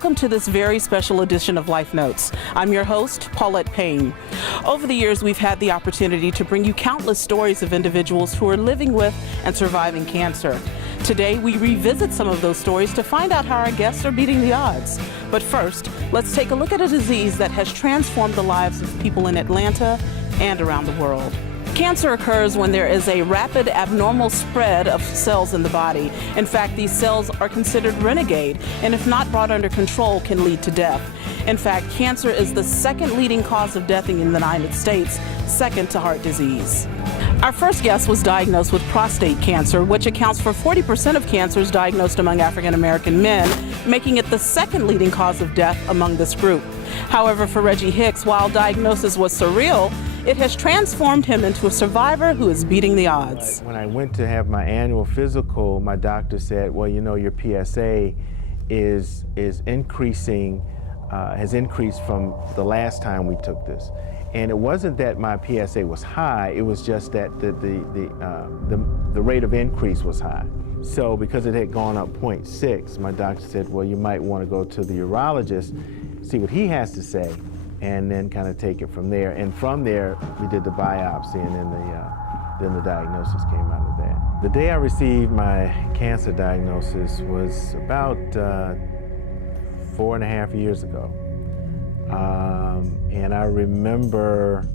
Welcome to this very special edition of Life Notes. I'm your host, Paulette Payne. Over the years, we've had the opportunity to bring you countless stories of individuals who are living with and surviving cancer. Today, we revisit some of those stories to find out how our guests are beating the odds. But first, let's take a look at a disease that has transformed the lives of people in Atlanta and around the world. Cancer occurs when there is a rapid abnormal spread of cells in the body. In fact, these cells are considered renegade, and if not brought under control, can lead to death. In fact, cancer is the second leading cause of death in the United States, second to heart disease. Our first guest was diagnosed with prostate cancer, which accounts for 40% of cancers diagnosed among African American men, making it the second leading cause of death among this group. However, for Reggie Hicks, while diagnosis was surreal, it has transformed him into a survivor who is beating the odds. When I went to have my annual physical, my doctor said, well, you know, your PSA is increasing, has increased from the last time we took this. And it wasn't that my PSA was high, it was just that the rate of increase was high. So because it had gone up 0.6, my doctor said, well, you might want to go to the urologist, see what he has to say, and then kind of take it from there. And from there, we did the biopsy, and then the diagnosis came out of that. The day I received my cancer diagnosis was about 4.5 years ago. And I remember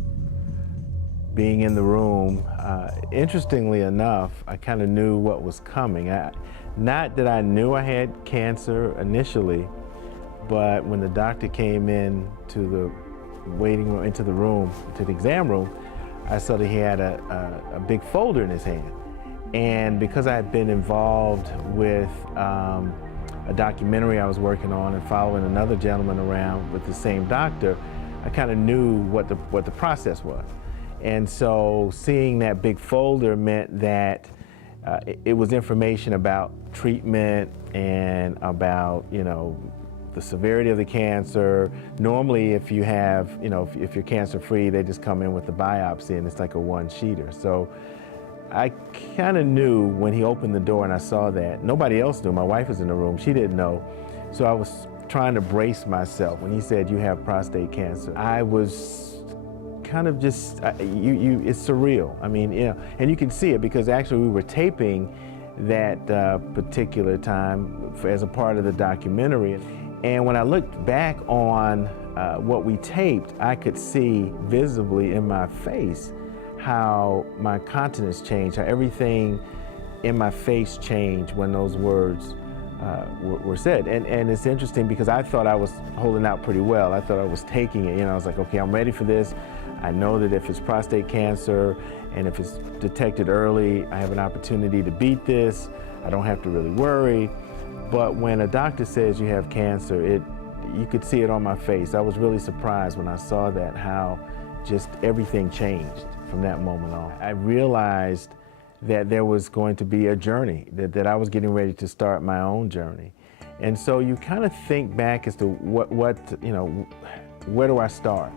being in the room. Interestingly enough, I kind of knew what was coming. Not that I knew I had cancer initially, but when the doctor came in to the waiting room, into the room, to the exam room, I saw that he had a big folder in his hand. And because I had been involved with a documentary I was working on and following another gentleman around with the same doctor, I kind of knew what the process was. And so seeing that big folder meant that it was information about treatment and about, you know, the severity of the cancer. Normally, if you have, you know, if you're cancer-free, they just come in with the biopsy and it's like a one-sheeter. So I kind of knew when he opened the door and I saw that. Nobody else knew. My wife was in the room. She didn't know. So I was trying to brace myself. When he said, you have prostate cancer, I was kind of just, it's surreal. I mean, you know, and you can see it because actually we were taping that particular time as a part of the documentary. And when I looked back on what we taped, I could see visibly in my face how my countenance changed, how everything in my face changed when those words were said. And it's interesting because I thought I was holding out pretty well. I thought I was taking it. You know, I was like, okay, I'm ready for this. I know that if it's prostate cancer and if it's detected early, I have an opportunity to beat this. I don't have to really worry. But when a doctor says you have cancer, you could see it on my face. I was really surprised when I saw that, how just everything changed from that moment on. I realized that there was going to be a journey, that I was getting ready to start my own journey. And so you kind of think back as to what you know, where do I start?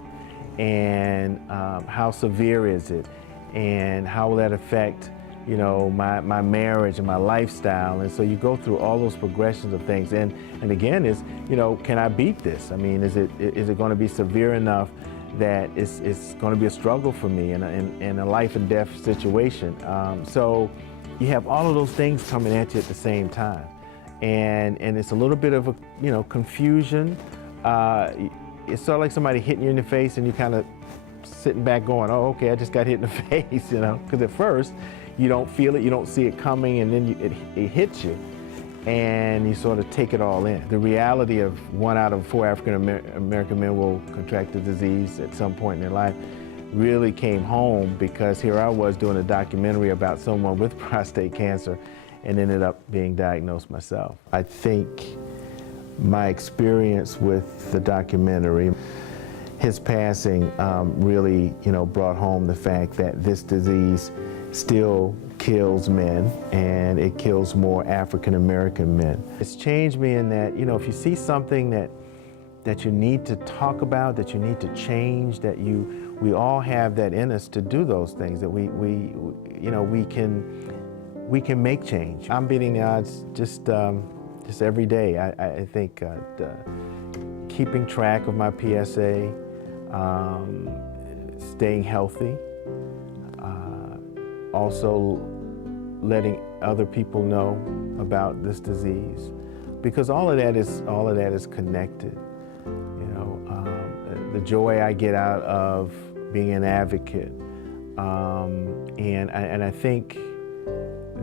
And how severe is it? And how will that affect, you know, my marriage and my lifestyle? And so you go through all those progressions of things. And again, is, you know, can I beat this? I mean, is it going to be severe enough that it's going to be a struggle for me in a life and death situation? So you have all of those things coming at you at the same time. And it's a little bit of a, you know, confusion. It's sort of like somebody hitting you in the face and you kind of sitting back going, oh, okay, I just got hit in the face, you know, because at first you don't feel it, you don't see it coming, and then it hits you, and you sort of take it all in. The reality of 1 out of 4 African American men will contract the disease at some point in their life really came home, because here I was doing a documentary about someone with prostate cancer and ended up being diagnosed myself. I think my experience with the documentary, his passing really, you know, brought home the fact that this disease still kills men, and it kills more African American men. It's changed me in that, you know, if you see something that you need to talk about, that you need to change, that we all have that in us to do those things, that we you know, we can make change. I'm beating the odds just just every day. I think keeping track of my PSA, staying healthy, also letting other people know about this disease, because all of that is connected. You know, the joy I get out of being an advocate, and I think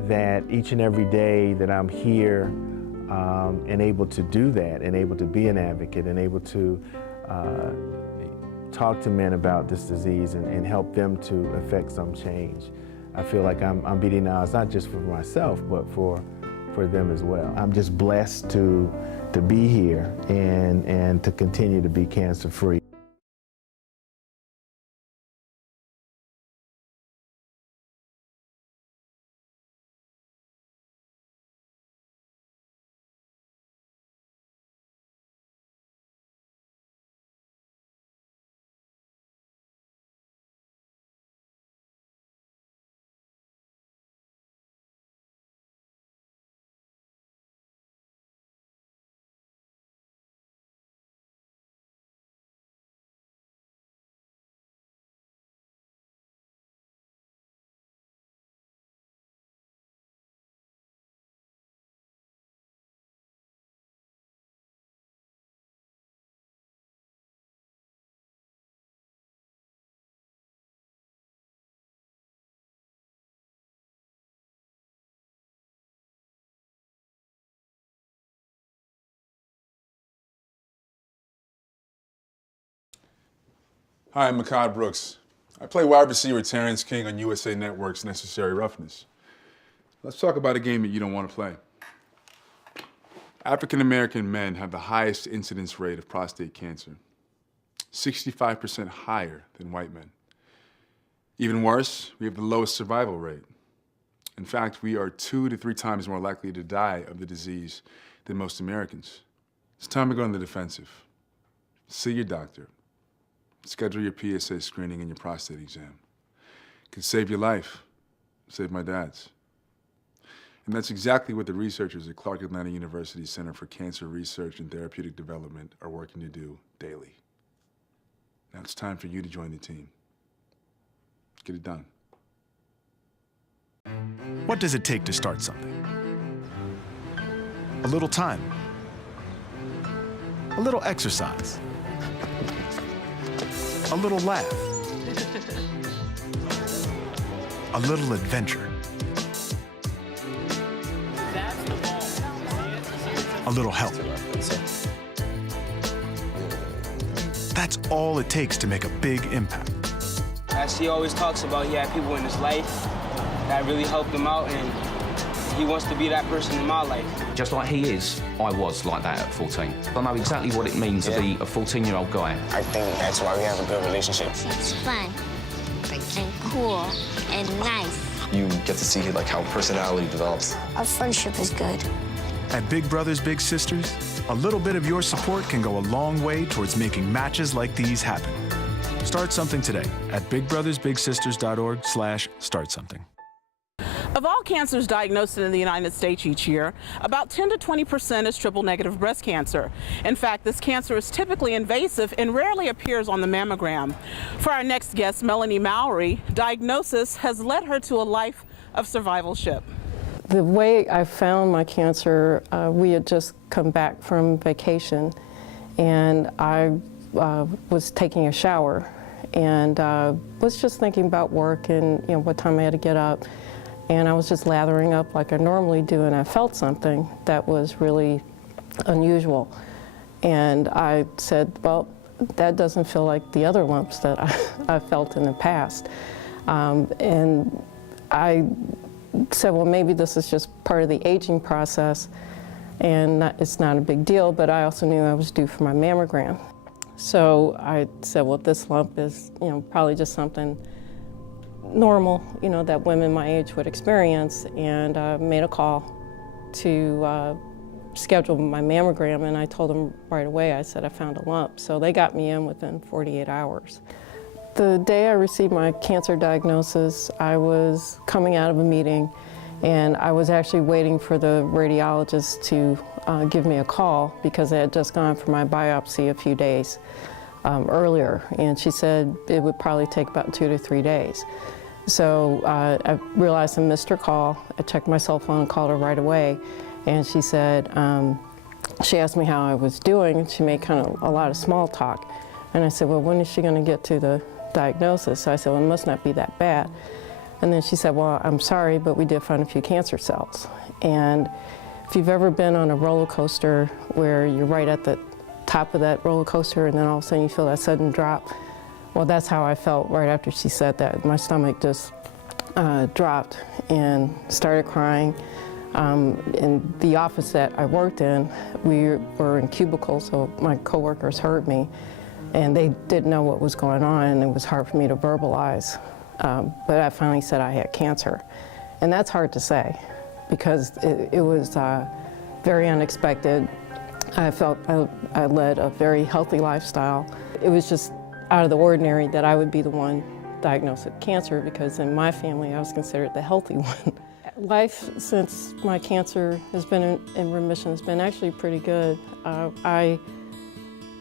that each and every day that I'm here and able to do that, and able to be an advocate, and able to talk to men about this disease and help them to affect some change, I feel like I'm beating the odds, not just for myself, but for them as well. I'm just blessed to be here and to continue to be cancer-free. Hi, I'm Mehcad Brooks. I play wide receiver Terrence King on USA Network's Necessary Roughness. Let's talk about a game that you don't want to play. African American men have the highest incidence rate of prostate cancer, 65% higher than white men. Even worse, we have the lowest survival rate. In fact, we are 2 to 3 times more likely to die of the disease than most Americans. It's time to go on the defensive. See your doctor. Schedule your PSA screening and your prostate exam. It could save your life, save my dad's. And that's exactly what the researchers at Clark Atlanta University Center for Cancer Research and Therapeutic Development are working to do daily. Now it's time for you to join the team. Get it done. What does it take to start something? A little time. A little exercise. A little laugh. A little adventure. A little help. That's all it takes to make a big impact. As he always talks about, he had people in his life that really helped him out, and he wants to be that person in my life. Just like he is, I was like that at 14. I know exactly what it means to be a 14-year-old guy. I think that's why we have a good relationship. It's fun and cool and nice. You get to see like how personality develops. Our friendship is good. At Big Brothers Big Sisters, a little bit of your support can go a long way towards making matches like these happen. Start something today at bigbrothersbigsisters.org/startsomething. Of all cancers diagnosed in the United States each year, about 10 to 20% is triple-negative breast cancer. In fact, this cancer is typically invasive and rarely appears on the mammogram. For our next guest, Melanie Mowry, diagnosis has led her to a life of survivalship. The way I found my cancer, we had just come back from vacation, and I was taking a shower, and was just thinking about work and what time I had to get up. And I was just lathering up like I normally do, and I felt something that was really unusual. And I said, well, that doesn't feel like the other lumps that I felt in the past. And I said, well, maybe this is just part of the aging process, and it's not a big deal, but I also knew I was due for my mammogram. So I said, well, this lump is probably just something normal, that women my age would experience, and made a call to schedule my mammogram, and I told them right away, I said I found a lump. So they got me in within 48 hours. The day I received my cancer diagnosis, I was coming out of a meeting, and I was actually waiting for the radiologist to give me a call because I had just gone for my biopsy a few days earlier, and she said it would probably take about 2 to 3 days. So I realized I missed her call. I checked my cell phone and called her right away, and she said, she asked me how I was doing, and she made kind of a lot of small talk. And I said, well, when is she going to get to the diagnosis? So I said, well, it must not be that bad. And then she said, well, I'm sorry, but we did find a few cancer cells. And if you've ever been on a roller coaster where you're right at the top of that roller coaster and then all of a sudden you feel that sudden drop, well, that's how I felt right after she said that. My stomach just dropped and started crying. In the office that I worked in, we were in cubicles, so my coworkers heard me, and they didn't know what was going on, and it was hard for me to verbalize. But I finally said I had cancer, and that's hard to say because it was very unexpected. I felt I led a very healthy lifestyle. It was just out of the ordinary that I would be the one diagnosed with cancer because in my family I was considered the healthy one. Life since my cancer has been in remission has been actually pretty good. I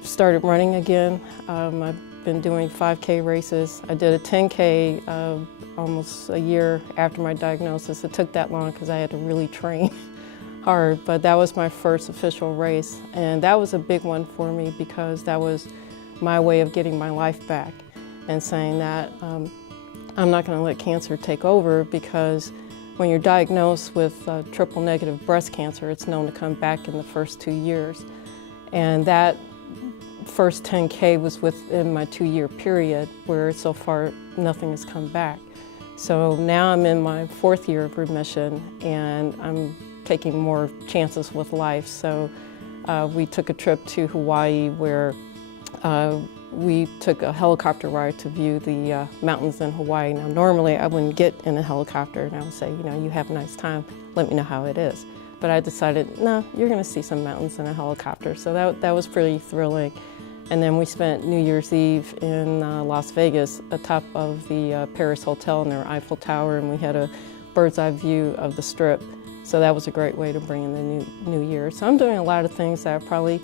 started running again. I've been doing 5K races. I did a 10K almost a year after my diagnosis. It took that long because I had to really train hard, but that was my first official race. And that was a big one for me because that was my way of getting my life back and saying that I'm not going to let cancer take over because when you're diagnosed with triple negative breast cancer, it's known to come back in the first 2 years. And that first 10K was within my 2-year period where so far nothing has come back. So now I'm in my 4th year of remission and I'm taking more chances with life. So we took a trip to Hawaii where we took a helicopter ride to view the mountains in Hawaii. Now normally I wouldn't get in a helicopter and I would say, you know, you have a nice time, let me know how it is. But I decided, no, you're gonna see some mountains in a helicopter. So that was pretty thrilling. And then we spent New Year's Eve in Las Vegas atop of the Paris Hotel in their Eiffel Tower, and we had a bird's eye view of the Strip. So that was a great way to bring in the new year. So I'm doing a lot of things that I probably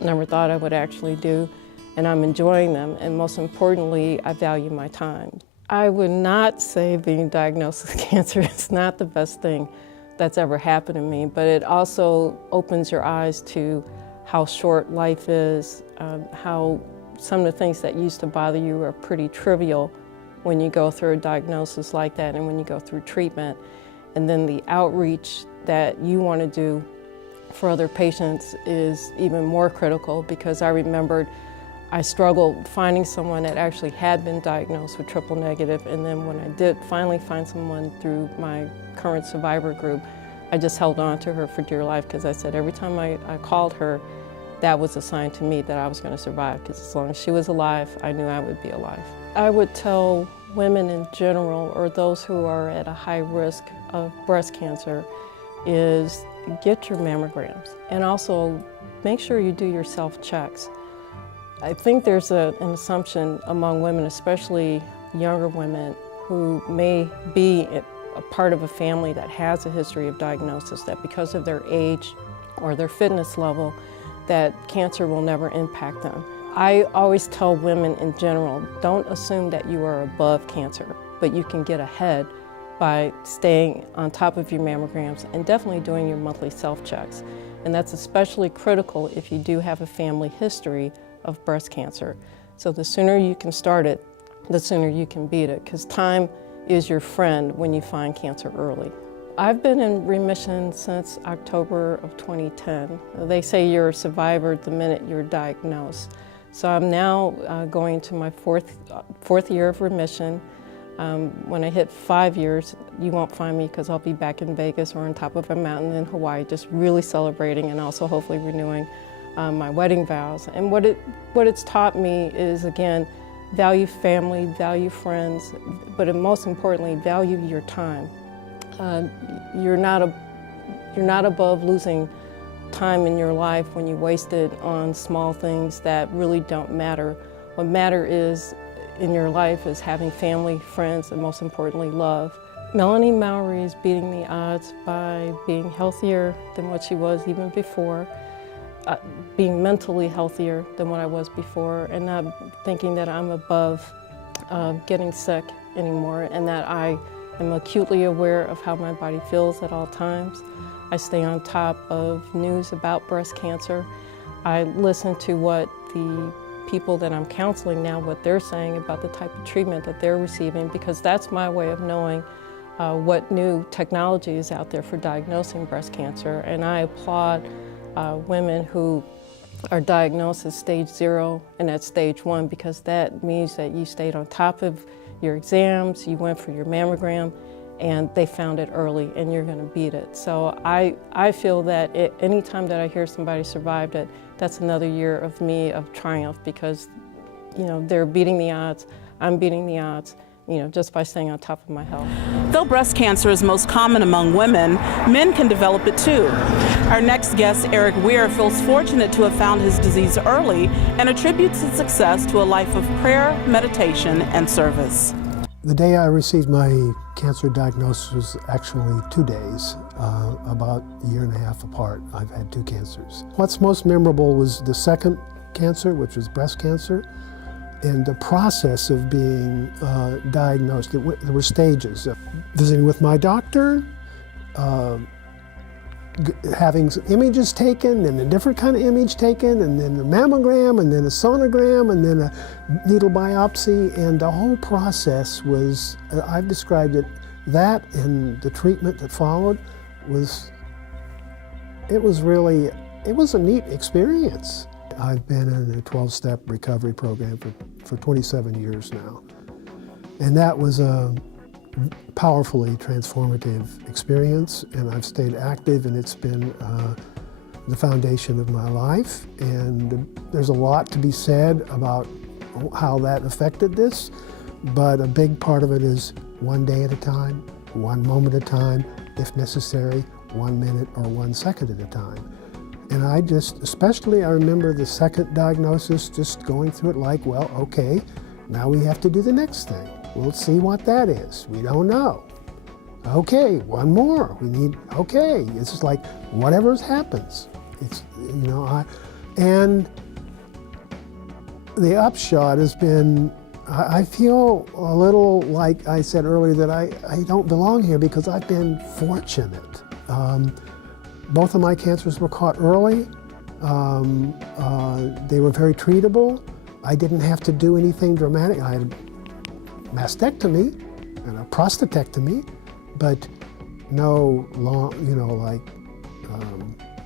never thought I would actually do, and I'm enjoying them, and most importantly, I value my time. I would not say being diagnosed with cancer is not the best thing that's ever happened to me, but it also opens your eyes to how short life is, how some of the things that used to bother you are pretty trivial when you go through a diagnosis like that and when you go through treatment. And then the outreach that you want to do for other patients is even more critical because I remembered I struggled finding someone that actually had been diagnosed with triple negative, and then when I did finally find someone through my current survivor group, I just held on to her for dear life because I said every time I called her, that was a sign to me that I was going to survive because as long as she was alive, I knew I would be alive. I would tell women in general or those who are at a high risk of breast cancer is get your mammograms and also make sure you do your self-checks. I think there's an assumption among women, especially younger women, who may be a part of a family that has a history of diagnosis, that because of their age or their fitness level, that cancer will never impact them. I always tell women in general, don't assume that you are above cancer, but you can get ahead by staying on top of your mammograms and definitely doing your monthly self-checks. And that's especially critical if you do have a family history of breast cancer. So the sooner you can start it, the sooner you can beat it, because time is your friend when you find cancer early. I've been in remission since October of 2010. They say you're a survivor the minute you're diagnosed. So I'm now going to my fourth year of remission. When I hit 5 years, you won't find me because I'll be back in Vegas or on top of a mountain in Hawaii, just really celebrating and also hopefully renewing my wedding vows. And what it's taught me is, again, value family, value friends, but most importantly, value your time. You're not above losing time in your life when you waste it on small things that really don't matter. What matters is in your life is having family, friends, and most importantly, love. Melanie Mowry is beating the odds by being healthier than what she was even before, being mentally healthier than what I was before, and not thinking that I'm above getting sick anymore, and that I am acutely aware of how my body feels at all times. I stay on top of news about breast cancer. I listen to what the people that I'm counseling now, what they're saying about the type of treatment that they're receiving, because that's my way of knowing what new technology is out there for diagnosing breast cancer. And I applaud women who are diagnosed at stage 0 and at stage 1, because that means that you stayed on top of your exams, you went for your mammogram, and they found it early, and you're going to beat it. So I feel that anytime that I hear somebody survived it, that's another year of me of triumph, because they're beating the odds, I'm beating the odds, just by staying on top of my health. Though breast cancer is most common among women, men can develop it too. Our next guest, Eric Weir, feels fortunate to have found his disease early and attributes his success to a life of prayer, meditation, and service. The day I received my cancer diagnosis was actually 2 days, about a year and a half apart. I've had 2 cancers. What's most memorable was the second cancer, which was breast cancer, and the process of being diagnosed. There were stages. Visiting with my doctor, having images taken, and a different kind of image taken, and then a mammogram, and then a sonogram, and then a needle biopsy, and the whole process was, I've described it, that and the treatment that followed it was a neat experience. I've been in a 12-step recovery program for 27 years now, and that was a powerfully transformative experience, and I've stayed active, and it's been the foundation of my life. And there's a lot to be said about how that affected this, but a big part of it is one day at a time, one moment at a time, if necessary, 1 minute or 1 second at a time. And I remember the second diagnosis, just going through it like, well, okay, now we have to do the next thing. We'll see what that is. We don't know. Okay, one more. Okay. It's just like whatever happens. It's, and the upshot has been, I feel a little like I said earlier that I don't belong here because I've been fortunate. Both of my cancers were caught early. They were very treatable. I didn't have to do anything dramatic. I had a mastectomy and a prostatectomy, but no long,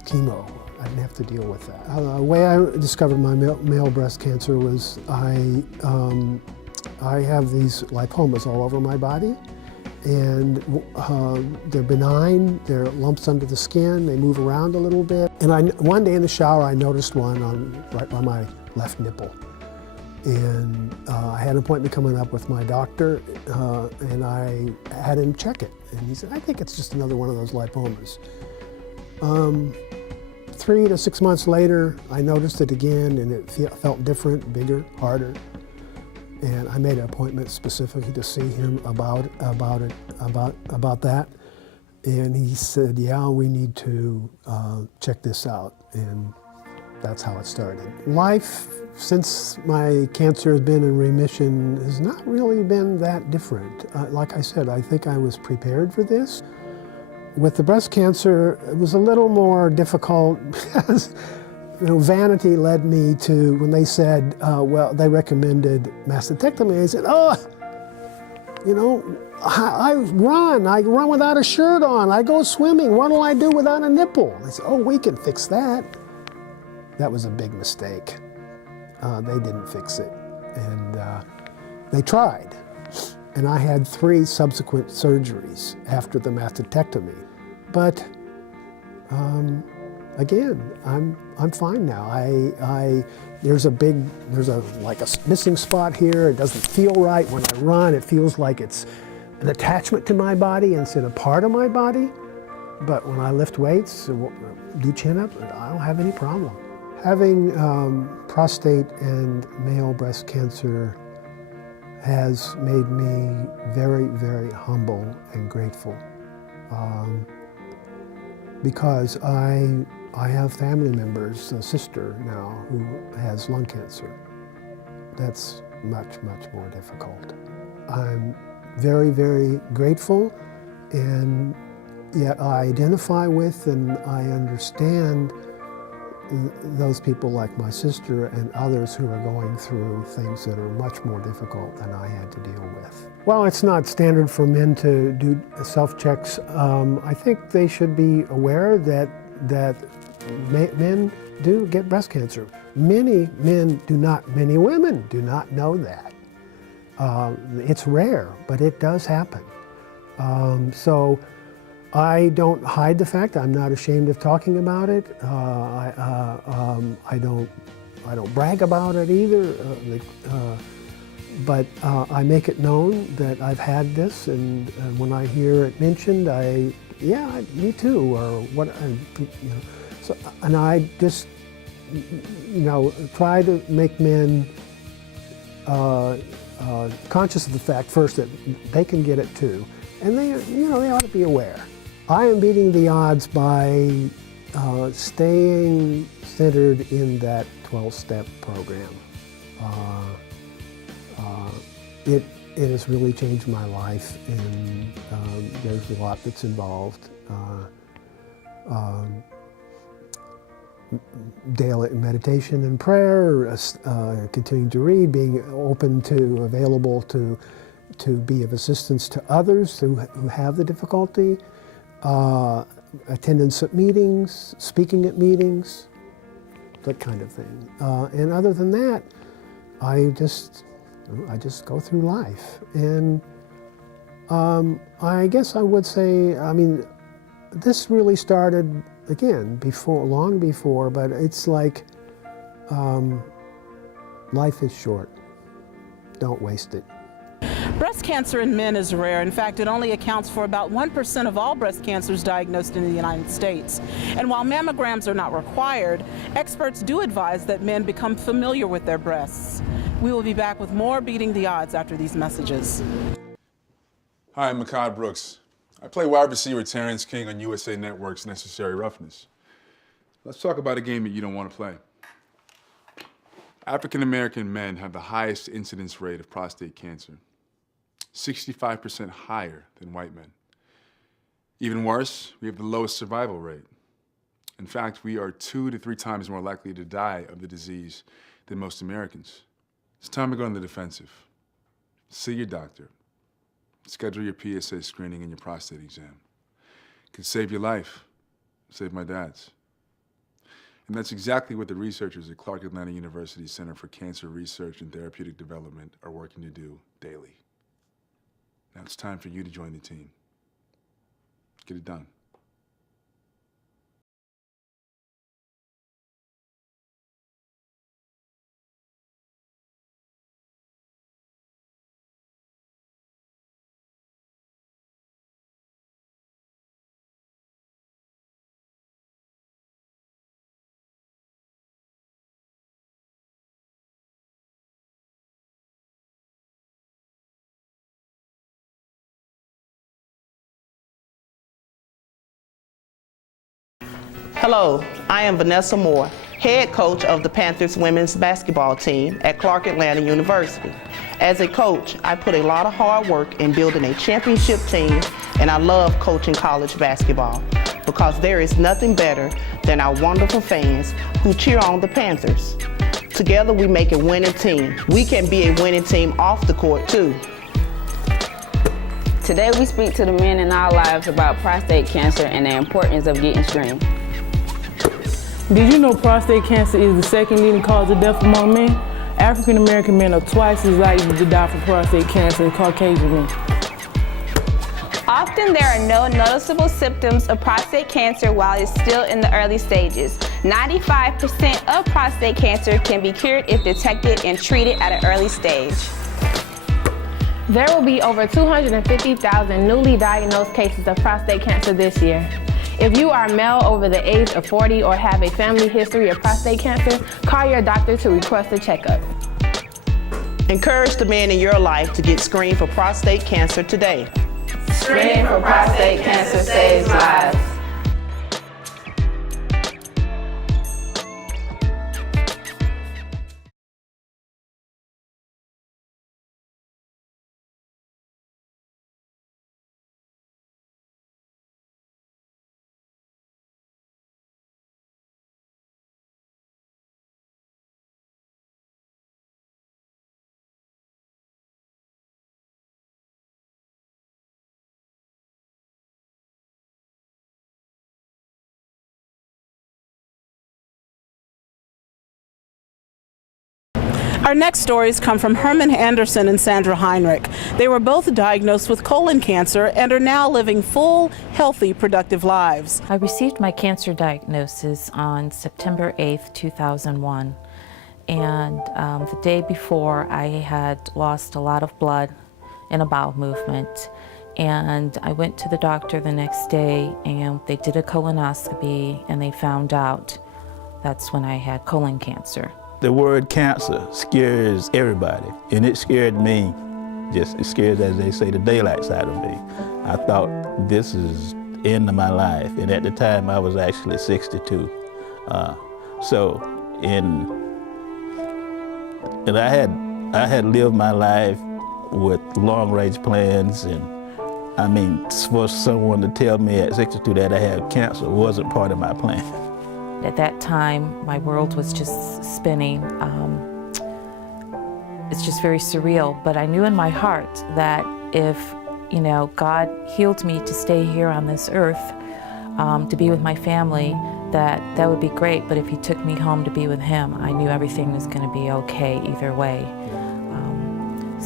chemo. I didn't have to deal with that. The way I discovered my male breast cancer was I have these lipomas all over my body, and they're benign. They're lumps under the skin. They move around a little bit. And one day in the shower, I noticed one right by my left nipple. And I had an appointment coming up with my doctor, and I had him check it. And he said, I think it's just another one of those lipomas. 3 to 6 months later, I noticed it again, and it felt different, bigger, harder. And I made an appointment specifically to see him about that. And he said, yeah, we need to check this out. And that's how it started. Life since my cancer has been in remission has not really been that different. Like I said, I think I was prepared for this. With the breast cancer, it was a little more difficult because vanity led me to, when they said, they recommended mastectomy, I said, I run without a shirt on, I go swimming, what do I do without a nipple? They said, we can fix that. That was a big mistake. They didn't fix it, and they tried. And I had 3 subsequent surgeries after the mastectomy. But again, I'm fine now. There's a missing spot here. It doesn't feel right. When I run, it feels like it's an attachment to my body instead of part of my body. But when I lift weights, do chin-ups, I don't have any problem. Having prostate and male breast cancer has made me very, very humble and grateful. Because I have family members, a sister now, who has lung cancer. That's much, much more difficult. I'm very, very grateful, and yet I identify with and I understand those people like my sister and others who are going through things that are much more difficult than I had to deal with. Well, it's not standard for men to do self-checks. I think they should be aware that men do get breast cancer. Many men do not, many women do not know that. It's rare, but it does happen. So I don't hide the fact. I'm not ashamed of talking about it. I don't brag about it either. But I make it known that I've had this, and when I hear it mentioned, yeah, me too, or what, so, and I just, try to make men conscious of the fact first that they can get it too, and they ought to be aware. I am beating the odds by staying centered in that 12-step program. It has really changed my life, and there's a lot that's involved. Daily meditation and prayer, continuing to read, being open to, available to be of assistance to others who have the difficulty, attendance at meetings, speaking at meetings, that kind of thing. And other than that, I just go through life. And I guess I would say, this really started, again, long before, but it's like, life is short. Don't waste it. Breast cancer in men is rare. In fact, it only accounts for about 1% of all breast cancers diagnosed in the United States. And while mammograms are not required, experts do advise that men become familiar with their breasts. We will be back with more Beating the Odds after these messages. Hi, I'm Mehcad Brooks. I play wide receiver Terrence King on USA Network's Necessary Roughness. Let's talk about a game that you don't want to play. African American men have the highest incidence rate of prostate cancer, 65% higher than white men. Even worse, we have the lowest survival rate. In fact, we are 2 to 3 times more likely to die of the disease than most Americans. It's time to go on the defensive. See your doctor. Schedule your PSA screening and your prostate exam. It could save your life, save my dad's. And that's exactly what the researchers at Clark Atlanta University Center for Cancer Research and Therapeutic Development are working to do daily. Now it's time for you to join the team. Get it done. Hello, I am Vanessa Moore, head coach of the Panthers women's basketball team at Clark Atlanta University. As a coach, I put a lot of hard work in building a championship team, and I love coaching college basketball because there is nothing better than our wonderful fans who cheer on the Panthers. Together we make a winning team. We can be a winning team off the court too. Today we speak to the men in our lives about prostate cancer and the importance of getting screened. Did you know prostate cancer is the second leading cause of death among men? African American men are twice as likely to die from prostate cancer as Caucasian men. Often there are no noticeable symptoms of prostate cancer while it's still in the early stages. 95% of prostate cancer can be cured if detected and treated at an early stage. There will be over 250,000 newly diagnosed cases of prostate cancer this year. If you are male over the age of 40 or have a family history of prostate cancer, call your doctor to request a checkup. Encourage the men in your life to get screened for prostate cancer today. Screening for prostate cancer saves lives. Our next stories come from Herman Anderson and Sandra Heinrich. They were both diagnosed with colon cancer and are now living full, healthy, productive lives. I received my cancer diagnosis on September 8th, 2001. And the day before, I had lost a lot of blood in a bowel movement. And I went to the doctor the next day, and they did a colonoscopy, and they found out that's when I had colon cancer. The word cancer scares everybody, and it scared me. Just it scares, as they say, the daylights out of me. I thought this is the end of my life, and at the time I was actually 62. And I had lived my life with long-range plans, and I mean, for someone to tell me at 62 that I had cancer wasn't part of my plan. At that time, my world was just spinning. It's just very surreal, but I knew in my heart that if, God healed me to stay here on this earth, to be with my family, that would be great, but if he took me home to be with him, I knew everything was going to be okay either way.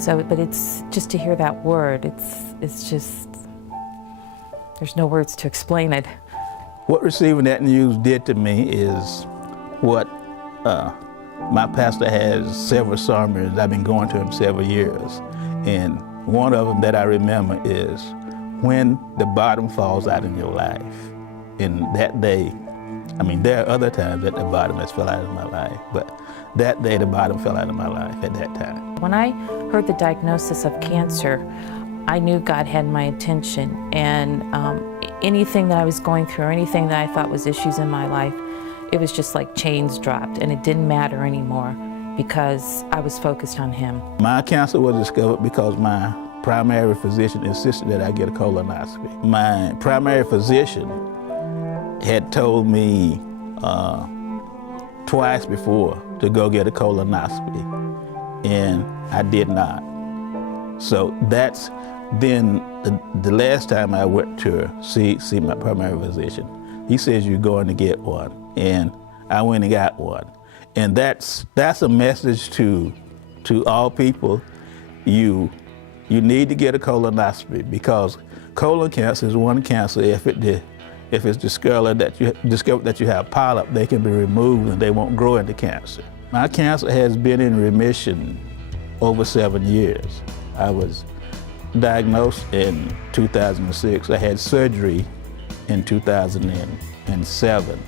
But it's just to hear that word, it's just, there's no words to explain it. What receiving that news did to me is what my pastor has several sermons. I've been going to him several years. And one of them that I remember is when the bottom falls out in your life. And that day, I mean, there are other times that the bottom has fell out of my life, but that day the bottom fell out of my life at that time. When I heard the diagnosis of cancer, I knew God had my attention, and anything that I was going through or anything that I thought was issues in my life, it was just like chains dropped, and it didn't matter anymore because I was focused on him. My cancer was discovered because my primary physician insisted that I get a colonoscopy. My primary physician had told me twice before to go get a colonoscopy, and I did not. So that's then the last time I went to see my primary physician. He says, you're going to get one. And I went and got one. And that's a message to all people. You need to get a colonoscopy because colon cancer is one cancer. If it's discovered that you have polyp, they can be removed and they won't grow into cancer. My cancer has been in remission over 7 years. I was diagnosed in 2006. I had surgery in 2007.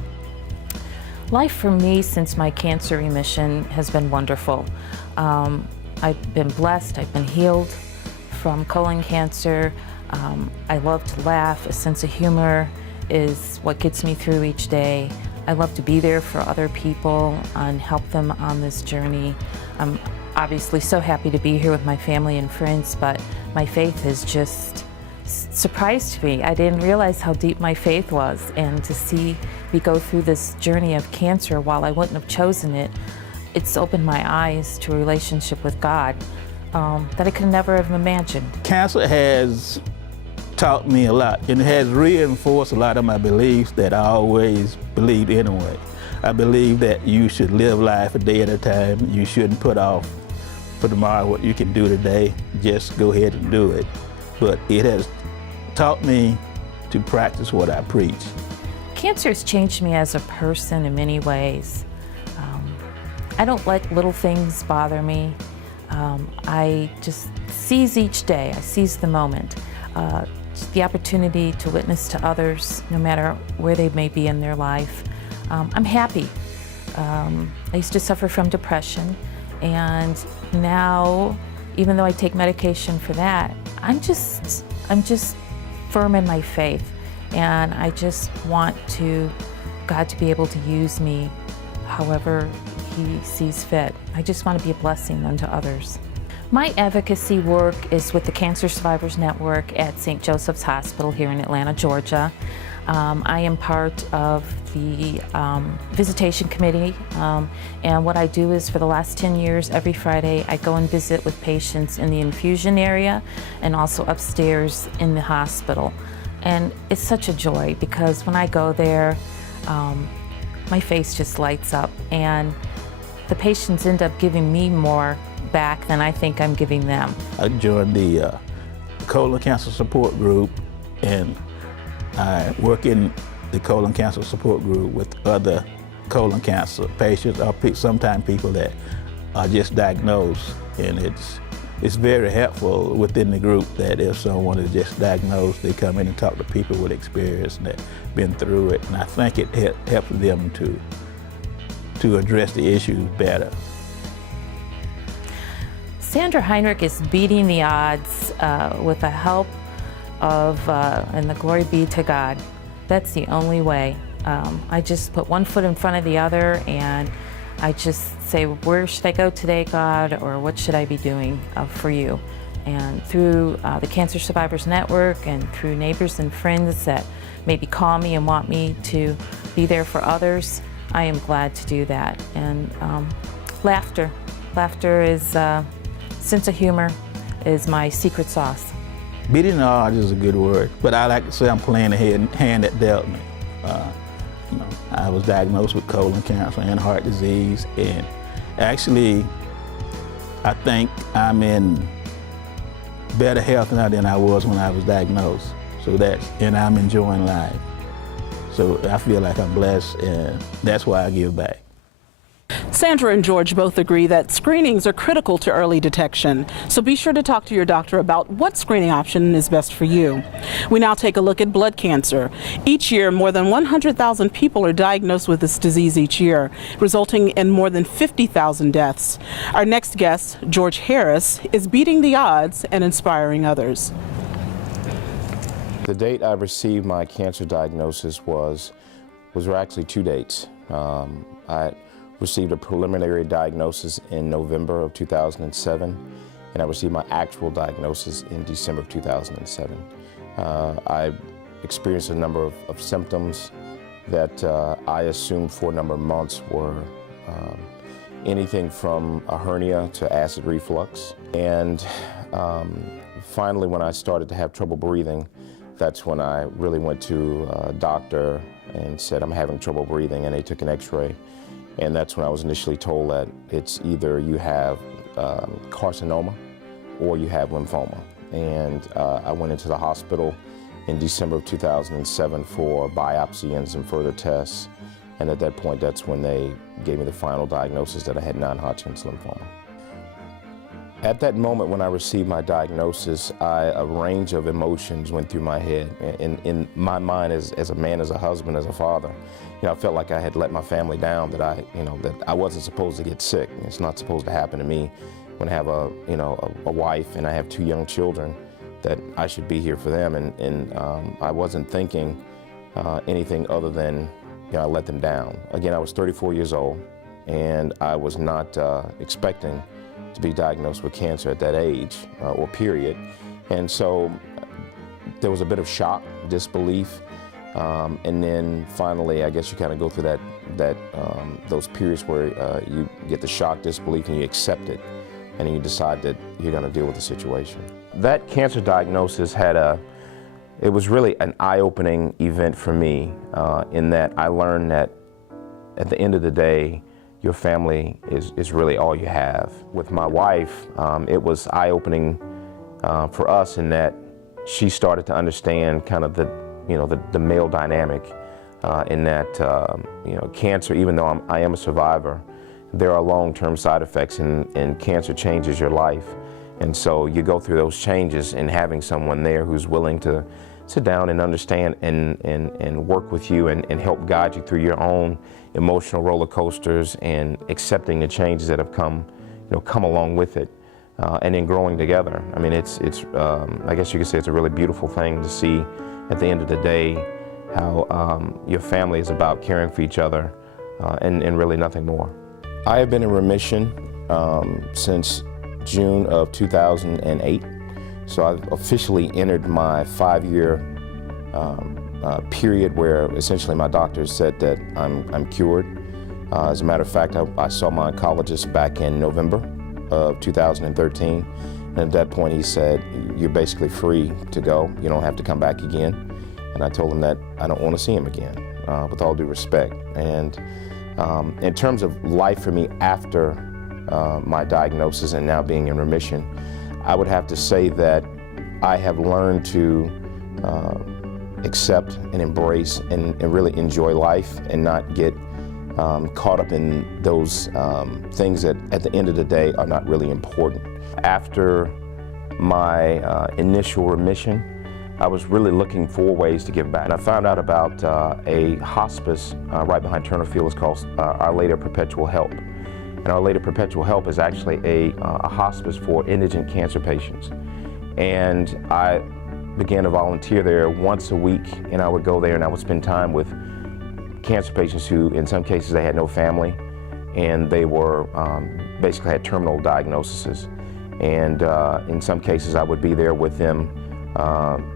Life for me since my cancer remission has been wonderful. I've been blessed, I've been healed from colon cancer. I love to laugh. A sense of humor is what gets me through each day. I love to be there for other people and help them on this journey. I'm obviously so happy to be here with my family and friends, but my faith has just surprised me. I didn't realize how deep my faith was, and to see me go through this journey of cancer while I wouldn't have chosen it, it's opened my eyes to a relationship with God that I could never have imagined. Cancer has taught me a lot, and it has reinforced a lot of my beliefs that I always believed anyway. I believe that you should live life a day at a time. You shouldn't put off for tomorrow what you can do today. Just go ahead and do it. But it has taught me to practice what I preach. Cancer has changed me as a person in many ways. I don't let little things bother me. I just seize each day. I seize the moment. The opportunity to witness to others, no matter where they may be in their life. I'm happy. I used to suffer from depression, And now, even though I take medication for that, I'm just firm in my faith. And I just want God to be able to use me however He sees fit. I just want to be a blessing unto others. My advocacy work is with the Cancer Survivors Network at St. Joseph's Hospital here in Atlanta, Georgia. I am part of the visitation committee, and what I do is for the last 10 years, every Friday, I go and visit with patients in the infusion area and also upstairs in the hospital. And it's such a joy because when I go there, my face just lights up, and the patients end up giving me more back than I think I'm giving them. I joined the colon cancer support group, and I work in the colon cancer support group with other colon cancer patients, or sometimes people that are just diagnosed, and it's very helpful within the group that if someone is just diagnosed, they come in and talk to people with experience and that been through it, and I think it helps them to address the issues better. Sandra Heinrich is beating the odds with the help of, and the glory be to God. That's the only way. I just put one foot in front of the other, and I just say, where should I go today, God, or what should I be doing for you? And through the Cancer Survivors Network and through neighbors and friends that maybe call me and want me to be there for others, I am glad to do that. And laughter is, sense of humor is my secret sauce. Beating the odds is a good word, but I like to say I'm playing the hand that dealt me. I was diagnosed with colon cancer and heart disease, and actually, I think I'm in better health now than I was when I was diagnosed. And I'm enjoying life. So I feel like I'm blessed, and that's why I give back. Sandra and George both agree that screenings are critical to early detection, so be sure to talk to your doctor about what screening option is best for you. We now take a look at blood cancer. Each year, more than 100,000 people are diagnosed with this disease each year, resulting in more than 50,000 deaths. Our next guest, George Harris, is beating the odds and inspiring others. The date I received my cancer diagnosis was actually two dates. I received a preliminary diagnosis in November of 2007, and I received my actual diagnosis in December of 2007. I experienced a number of symptoms that I assumed for a number of months were anything from a hernia to acid reflux. And finally, when I started to have trouble breathing, that's when I really went to a doctor and said, I'm having trouble breathing, and they took an x-ray. And that's when I was initially told that it's either you have carcinoma or you have lymphoma. And I went into the hospital in December of 2007 for biopsy and some further tests. And at that point, that's when they gave me the final diagnosis that I had non-Hodgkin's lymphoma. At that moment when I received my diagnosis, a range of emotions went through my head. In my mind, as a man, as a husband, as a father, I felt like I had let my family down, that I wasn't supposed to get sick. It's not supposed to happen to me when I have a wife and I have two young children, that I should be here for them. And I wasn't thinking anything other than, I let them down. Again, I was 34 years old, and I was not expecting to be diagnosed with cancer at that age or period. And so there was a bit of shock, disbelief, and then finally, I guess you kind of go through those periods where you get the shock, disbelief, and you accept it, and then you decide that you're going to deal with the situation. That cancer diagnosis it was really an eye-opening event for me, in that I learned that at the end of the day, your family is really all you have. With my wife, it was eye-opening for us in that she started to understand kind of the male dynamic, in that cancer, even though I am a survivor, there are long-term side effects, and cancer changes your life. And so you go through those changes, and having someone there who's willing to sit down and understand and work with you and help guide you through your own emotional roller coasters and accepting the changes that have come come along with it, and then growing together. I mean, it's I guess you could say it's a really beautiful thing to see at the end of the day how your family is about caring for each other and really nothing more. I have been in remission since June of 2008, so I've officially entered my 5-year period where essentially my doctors said that I'm cured. As a matter of fact, I saw my oncologist back in November of 2013, and at that point he said, "You're basically free to go. You don't have to come back again." And I told him that I don't want to see him again, with all due respect. And in terms of life for me after my diagnosis and now being in remission, I would have to say that I have learned to accept and embrace and really enjoy life and not get caught up in those things that at the end of the day are not really important. After my initial remission, I was really looking for ways to give back. And I found out about a hospice right behind Turner Field. It's called Our Lady of Perpetual Help. And Our Lady of Perpetual Help is actually a hospice for indigent cancer patients. And I began to volunteer there once a week, and I would go there and I would spend time with cancer patients who, in some cases, they had no family, and they were basically had terminal diagnoses. And in some cases, I would be there with them.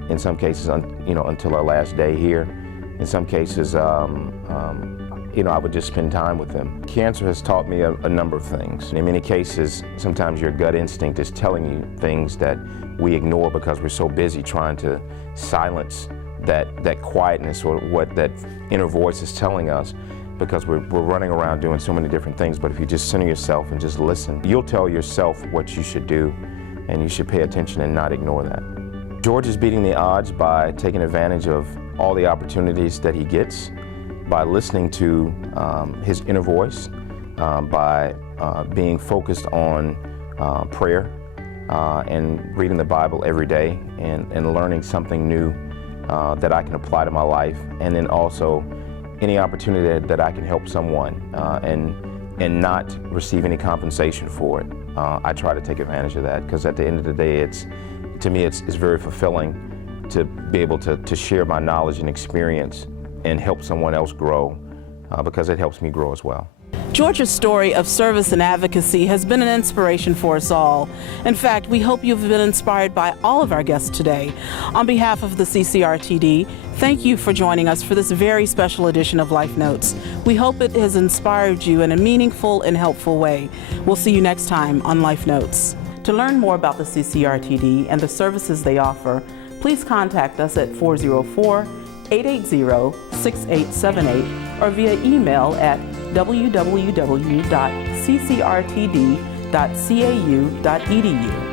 In some cases, until our last day here. In some cases, I would just spend time with them. Cancer has taught me a number of things. In many cases, sometimes your gut instinct is telling you things that we ignore because we're so busy trying to silence that quietness or what that inner voice is telling us, because we're running around doing so many different things. But if you just center yourself and just listen, you'll tell yourself what you should do, and you should pay attention and not ignore that. George is beating the odds by taking advantage of all the opportunities that he gets, by listening to his inner voice, by being focused on prayer and reading the Bible every day and learning something new that I can apply to my life, and then also any opportunity that I can help someone and not receive any compensation for it. I try to take advantage of that, because at the end of the day, to me, it's very fulfilling to be able to share my knowledge and experience and help someone else grow, because it helps me grow as well. George's story of service and advocacy has been an inspiration for us all. In fact, we hope you've been inspired by all of our guests today. On behalf of the CCRTD, thank you for joining us for this very special edition of Life Notes. We hope it has inspired you in a meaningful and helpful way. We'll see you next time on Life Notes. To learn more about the CCRTD and the services they offer, please contact us at 404-880-6878 or via email at www.ccrtd.cau.edu.